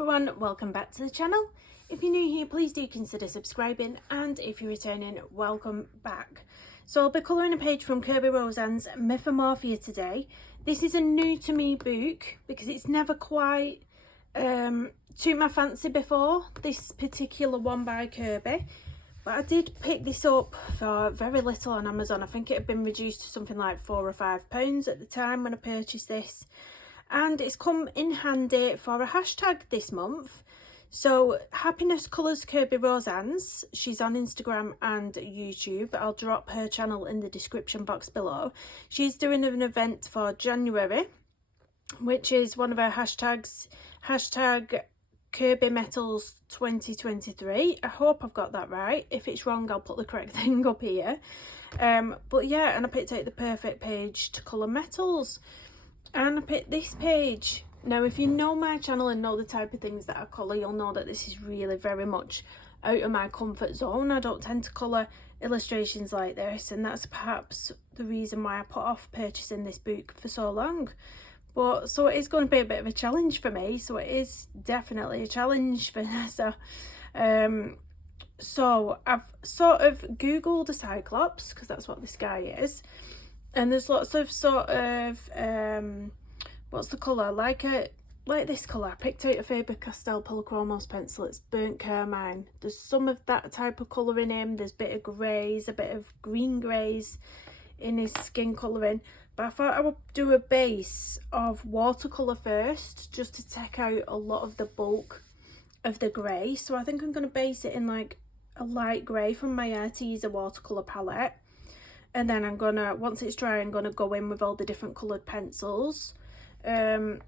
everyone, welcome back to the channel. If you're new here, please do consider subscribing, and if you're returning, welcome back. So I'll be colouring a page from Kerby Rosanes' Mythomorphia today. This is a new to me book because it's never quite to my fancy before, this particular one by Kerby. But I did pick this up for very little on Amazon. I think it had been reduced to something like £4 or £5 at the time when I purchased this. And it's come in handy for a hashtag this month. So Happiness Colours Kerby Rosanes, she's on Instagram and YouTube. I'll drop her channel in the description box below. She's doing an event for January, which is one of her hashtags, hashtag Kerby Metals 2023. I hope I've got that right. If it's wrong, I'll put the correct thing up here. But yeah, and I picked out the perfect page to colour metals. And I picked this page. Now, if you know my channel and know the type of things that I colour, you'll know that this is really very much out of my comfort zone. I don't tend to colour illustrations like this, and that's perhaps the reason why I put off purchasing this book for so long. But so it is going to be a bit of a challenge for me. So it is definitely a challenge, Vanessa. So I've sort of Googled a Cyclops, because that's what this guy is. And there's lots of sort of what's the colour, like this colour. I picked out a Faber-Castell Polychromos pencil. It's burnt carmine. There's some of that type of colour in him. There's a bit of greys, a bit of green greys in his skin colouring. But I thought I would do a base of watercolour first, just to take out a lot of the bulk of the grey. So I think I'm going to base it in like a light grey from my Arteza watercolour palette. And then I'm gonna, once it's dry, I'm gonna go in with all the different coloured pencils. Like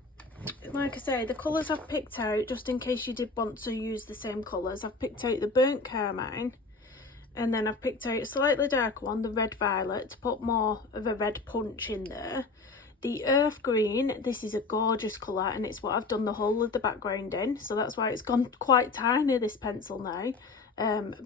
I say, the colours I've picked out, just in case you did want to use the same colours, I've picked out the burnt carmine, and then I've picked out a slightly darker one, the red violet, to put more of a red punch in there. The earth green, this is a gorgeous colour, and it's what I've done the whole of the background in, so that's why it's gone quite tiny, this pencil now.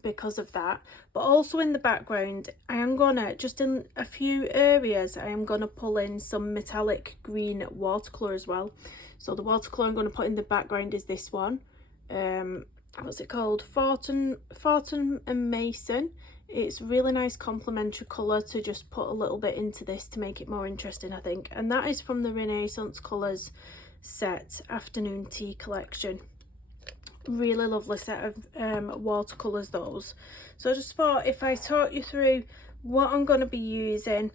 Because of that. But also in the background, I am gonna, just in a few areas, I am gonna pull in some metallic green watercolour as well. So the watercolour I'm gonna put in the background is this one. What's it called? Fortin and Mason. It's really nice complementary colour to just put a little bit into this to make it more interesting, I think. And that is from the Renaissance Colours set Afternoon Tea collection. Really lovely set of watercolours, those. So I just thought if I talk you through what I'm going to be using,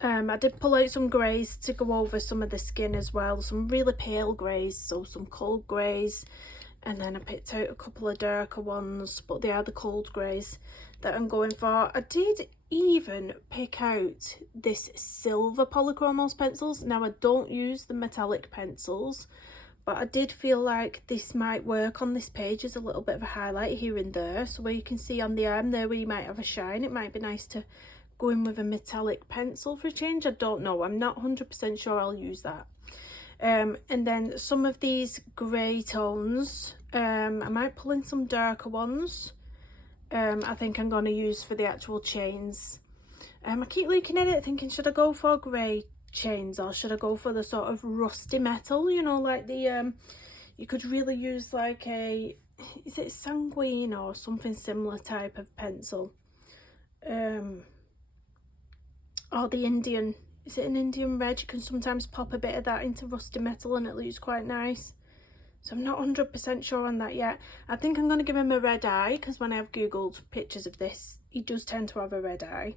I did pull out some greys to go over some of the skin as well, some really pale greys, so some cold greys, and then I picked out a couple of darker ones, but they are the cold greys that I'm going for. I did even pick out this silver Polychromos pencils. Now I don't use the metallic pencils, but I did feel like this might work on this page as a little bit of a highlight here and there. So where you can see on the arm there where you might have a shine, it might be nice to go in with a metallic pencil for a change. I don't know. I'm not 100% sure I'll use that. And then some of these grey tones, I might pull in some darker ones. I think I'm going to use for the actual chains. I keep looking at it thinking, should I go for grey chains or should I go for the sort of rusty metal, you know, like the you could really use like a, is it sanguine or something similar type of pencil, or the Indian, is it an Indian red? You can sometimes pop a bit of that into rusty metal and it looks quite nice. So I'm not 100% sure on that yet. I think I'm going to give him a red eye, because when I've googled pictures of this, he does tend to have a red eye.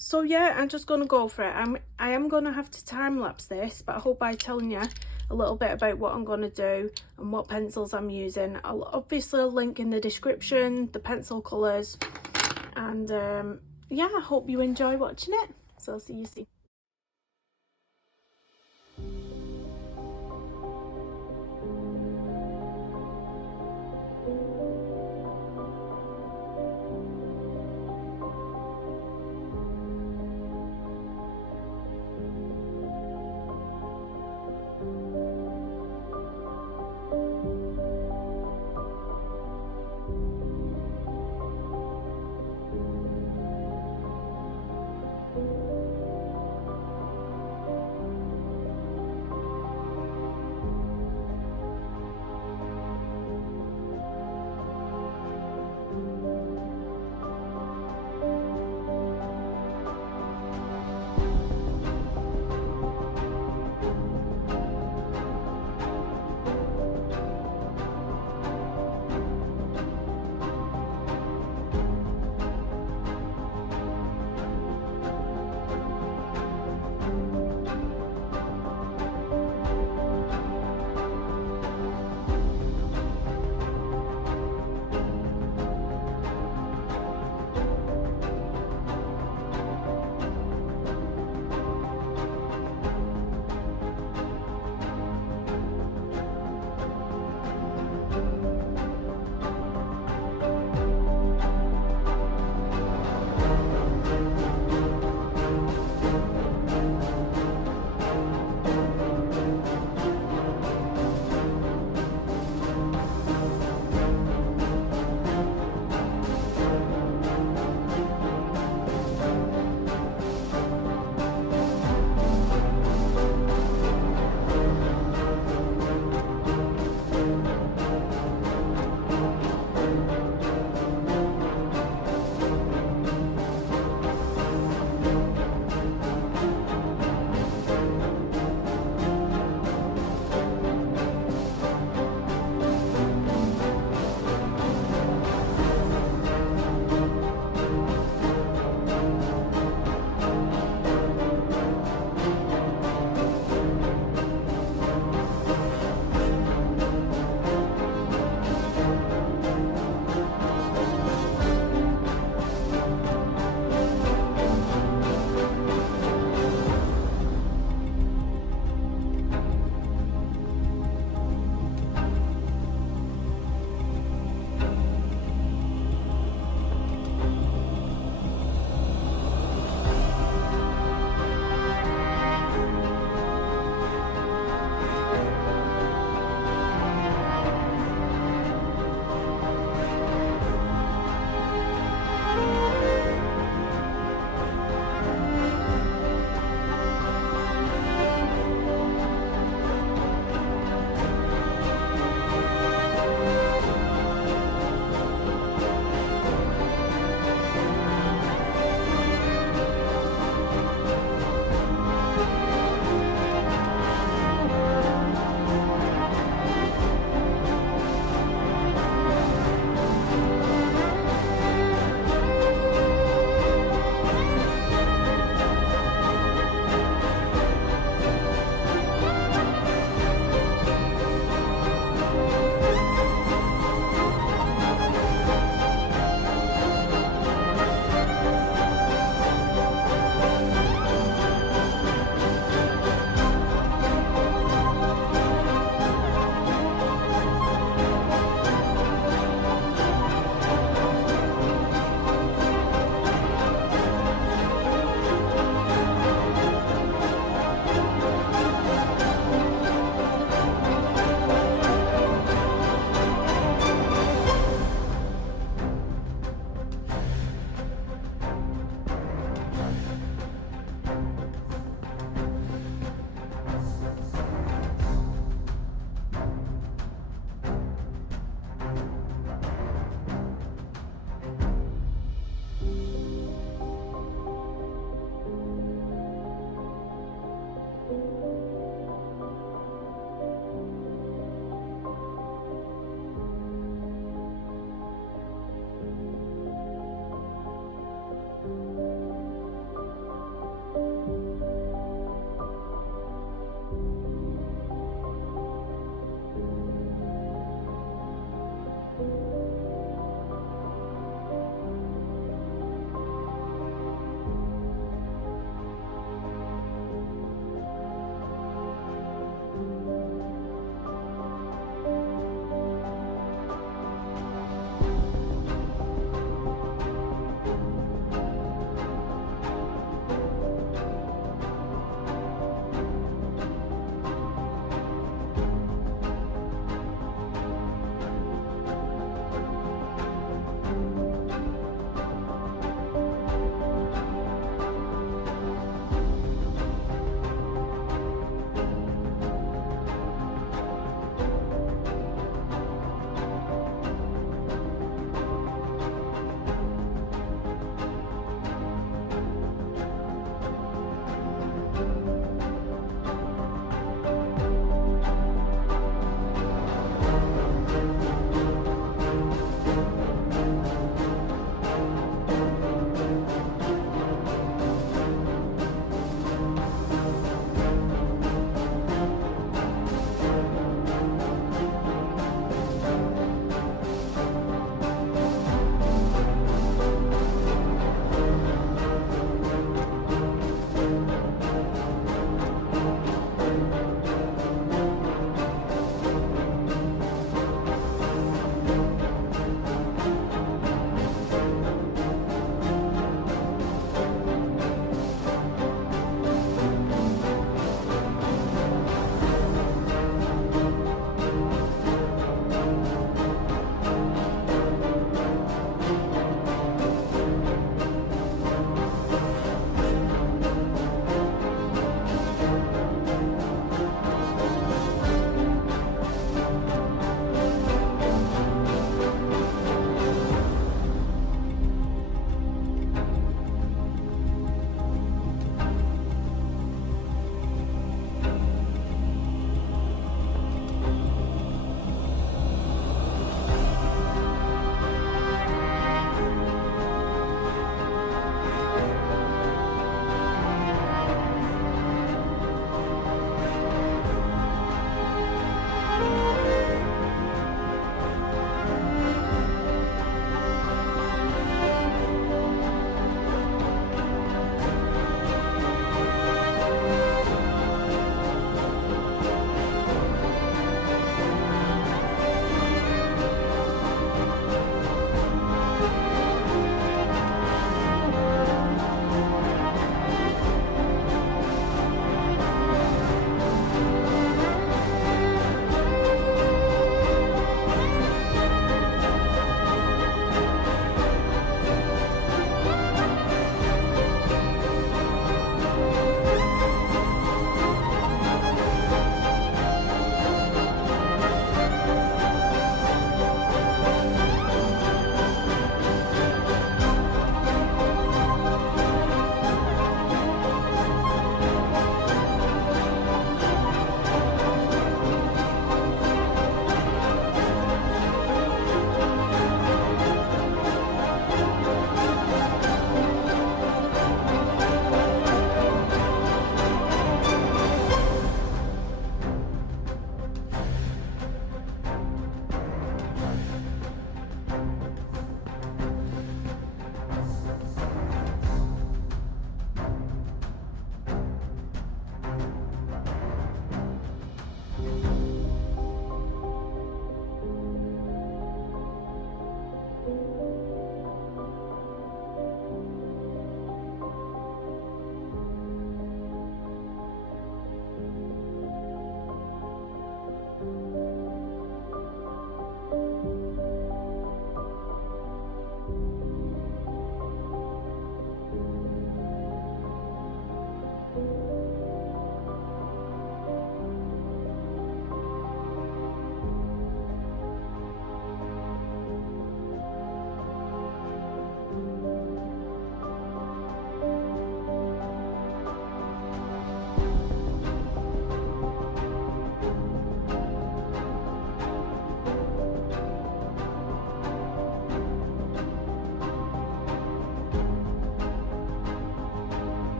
So yeah, I'm just going to go for it. I am going to have to time-lapse this, but I hope by telling you a little bit about what I'm going to do and what pencils I'm using. I'll obviously link in the description, the pencil colours, and yeah, I hope you enjoy watching it. So I'll see you soon.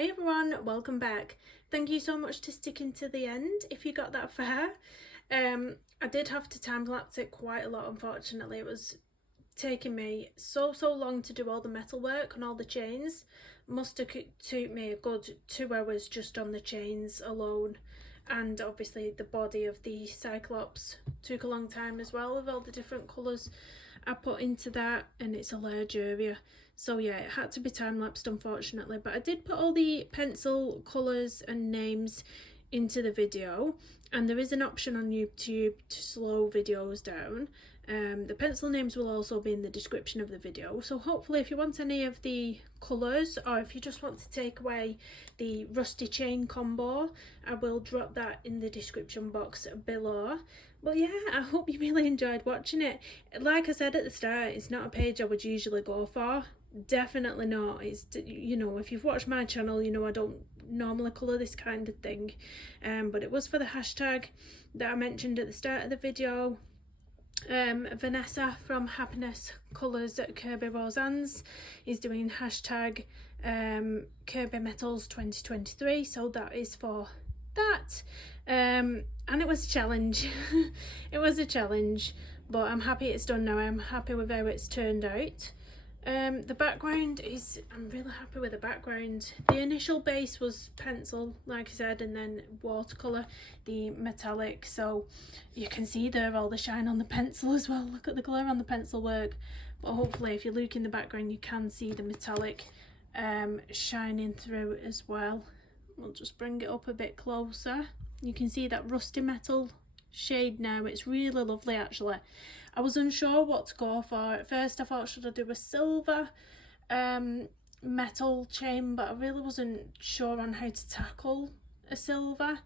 Hey everyone, welcome back. Thank you so much to sticking to the end if you got that far. I did have to time lapse it quite a lot, unfortunately. It was taking me so long to do all the metal work on all the chains. Must have took me a good 2 hours just on the chains alone, and obviously the body of the Cyclops took a long time as well with all the different colours I put into that, and it's a large area. So yeah, it had to be time lapsed unfortunately, but I did put all the pencil colours and names into the video, and there is an option on YouTube to slow videos down. The pencil names will also be in the description of the video, so hopefully if you want any of the colours, or if you just want to take away the rusty chain combo, I will drop that in the description box below. But yeah, I hope you really enjoyed watching it. Like I said at the start, it's not a page I would usually go for. Definitely not. It's, you know, if you've watched my channel, you know I don't normally colour this kind of thing. But it was for the hashtag that I mentioned at the start of the video. Vanessa from Happiness Colours at Kerby Rosanes is doing hashtag Kerby Metals 2023, so that is for that. And it was a challenge. It was a challenge, but I'm happy it's done now. I'm happy with how it's turned out. The background is, I'm really happy with the background. The initial base was pencil, like I said, and then watercolour, the metallic, so you can see there all the shine on the pencil as well. Look at the glare on the pencil work, but hopefully if you look in the background you can see the metallic shining through as well. We'll just bring it up a bit closer. You can see that rusty metal shade now. It's really lovely actually. I was unsure what to go for. At first I thought, should I do a silver metal chain, but I really wasn't sure on how to tackle a silver,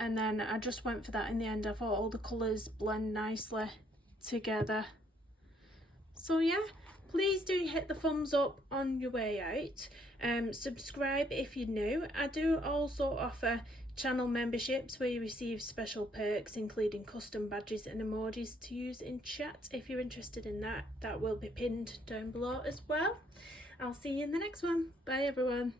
and then I just went for that in the end. I thought all the colours blend nicely together. So yeah, please do hit the thumbs up on your way out. Subscribe if you're new. I do also offer channel memberships where you receive special perks, including custom badges and emojis to use in chat. If you're interested in that, that will be pinned down below as well. I'll see you in the next one. Bye everyone.